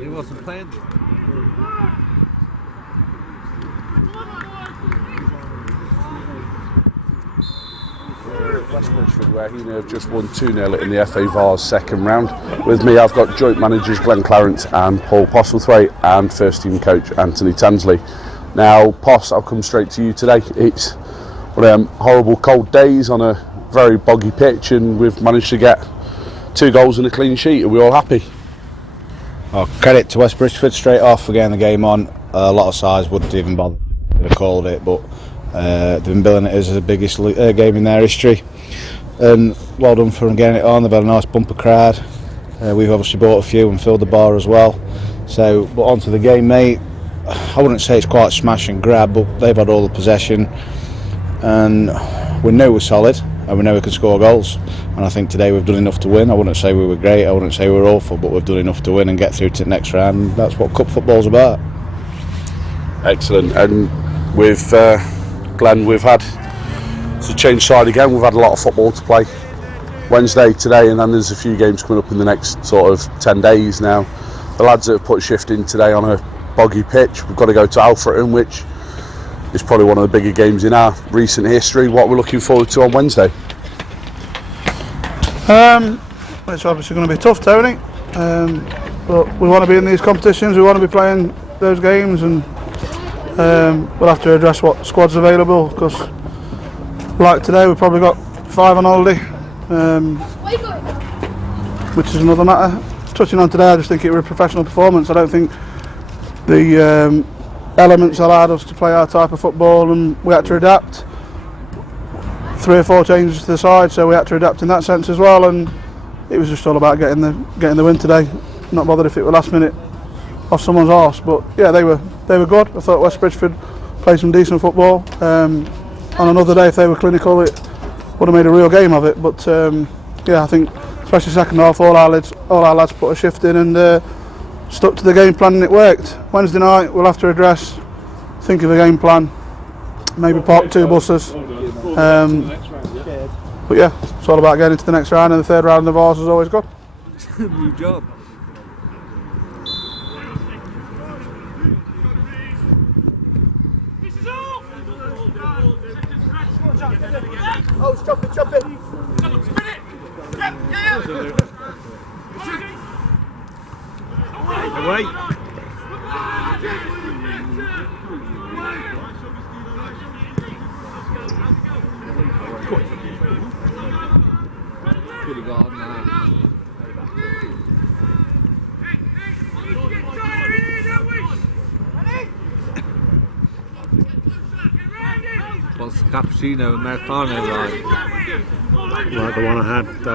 He wasn't playing. Bridgford, where Heanor have just won 2-0 in the FA Vars second round. With me, I've got joint managers Glenn Clarence and Paul Postlethwaite, and first team coach Anthony Tansley. Now, Poss, I'll come straight to you today. It's one of them horrible cold days on a very boggy pitch, and we've managed to get 2 goals and a clean sheet. Are we all happy? Oh, credit to West Bridgford straight off for getting the game on. A lot of sides wouldn't even bother to call it, but they've been billing it as the biggest game in their history. And well done for them getting it on. They've had a nice bumper crowd. We've obviously bought a few and filled the bar as well. So, but on to the game, mate. I wouldn't say it's quite smash and grab, but they've had all the possession, and we know we're solid and we know we can score goals. And I think today we've done enough to win. I wouldn't say we were great, I wouldn't say we were awful, but we've done enough to win and get through to the next round. That's what cup football's about. Excellent. And with Glenn, we've had to change side again. We've had a lot of football to play Wednesday, today, and then there's a few games coming up in the next sort of 10 days now. The lads that have put shift in today on a boggy pitch, we've got to go to Alfreton, which is probably one of the bigger games in our recent history. What we're looking forward to on Wednesday? It's obviously going to be tough, Tony, but we want to be in these competitions, we want to be playing those games, and we'll have to address what squad's available, because like today we've probably got 5 on holiday, which is another matter. Touching on today, I just think it was a professional performance. I don't think the elements allowed us to play our type of football, and we had to adapt. 3 or 4 changes to the side, so we had to adapt in that sense as well, and it was just all about getting the win today. Not bothered if it were last minute off someone's arse, but yeah, they were good. I thought West Bridgford played some decent football. On another day, if they were clinical, it would have made a real game of it. But yeah, I think especially second half, all our lads put a shift in and stuck to the game plan, and it worked. Wednesday night, we'll have to address, think of a game plan, maybe park 2 buses. But yeah, it's all about getting into the next round, and the third round of the Vars is always good. Good job. Oh, chop it, chop it. Spin it. Yeah. Away. Cappuccino Americano, like the one I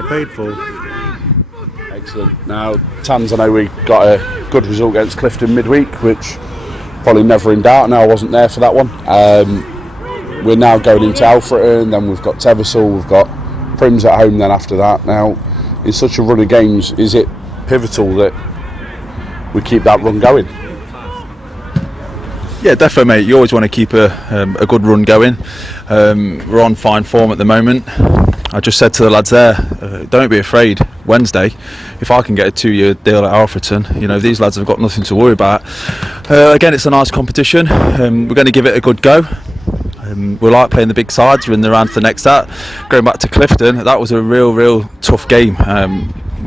paid for. Excellent. Now, Tans, I know we got a good result against Clifton midweek, which probably never in doubt. Now, I wasn't there for that one. We're now going into Alfreton, then we've got Teversall, we've got Prims at home then after that. Now, in such a run of games, is it pivotal that we keep that run going? Yeah, definitely, mate. You always want to keep a good run going. We're on fine form at the moment. I just said to the lads there, don't be afraid. Wednesday, if I can get a 2-year deal at Alfreton, you know, these lads have got nothing to worry about. Again, it's a nice competition. We're going to give it a good go. We like playing the big sides. We're in the round for the next set. Going back to Clifton, that was a real tough game.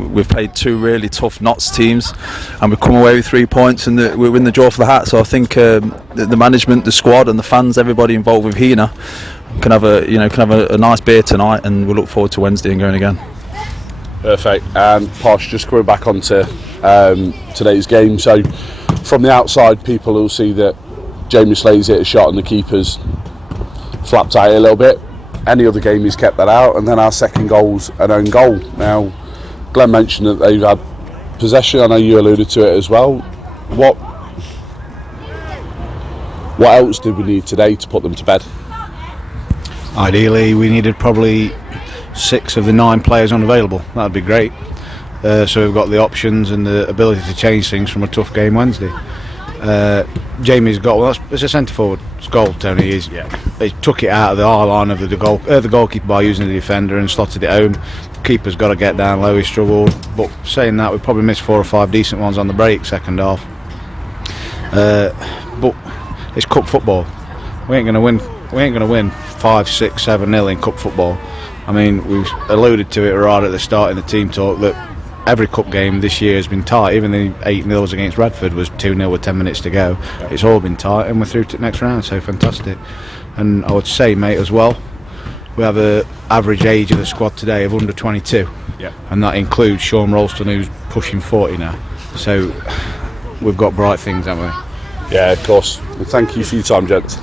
we've played 2 really tough Notts teams, and we've come away with 3 points, and we win the draw for the hat. So I think the management, the squad, and the fans, everybody involved with Heanor, can have a nice beer tonight, and we'll look forward to Wednesday and going again. Perfect. And Posh, just coming back onto today's game. So from the outside, people will see that Jamie Slay's hit a shot and the keeper's flapped out a little bit. Any other game he's kept that out, and then our second goal's an own goal. Now, Glenn mentioned that they've had possession. I know you alluded to it as well. What else did we need today to put them to bed? Ideally, we needed probably 6 of the 9 players unavailable. That'd be great. So we've got the options and the ability to change things from a tough game Wednesday. Jamie's got, well, it's a centre forward's goal, Tony. He took it out of the eye-line of the goalkeeper by using the defender and slotted it home. Keeper's got to get down low, he struggled. But saying that, we probably missed 4 or 5 decent ones on the break second half. But it's cup football. We ain't going to win 5, 6, 7-0 in cup football. I mean, we've alluded to it right at the start in the team talk that every cup game this year has been tight. Even the 8-0 against Bridgford was 2-0 with 10 minutes to go. It's all been tight, and we're through to the next round, so fantastic. And I would say, mate, as well, we have an average age of the squad today of under 22, and that includes Sean Ralston, who's pushing 40 now. So we've got bright things, haven't we? Yeah, of course. Well, thank you for your time, gents.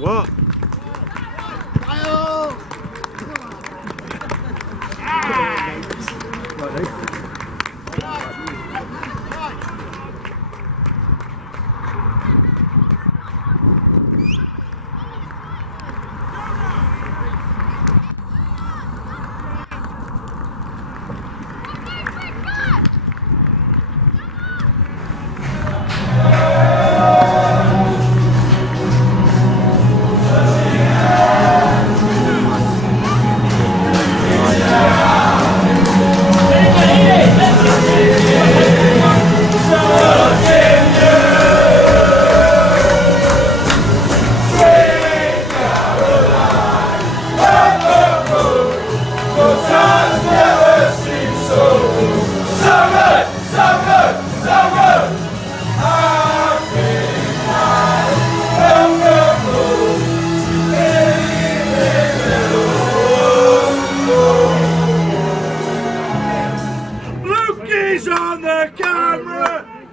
What?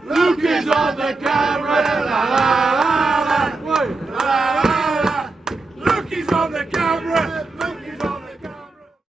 Luke is on the camera, la la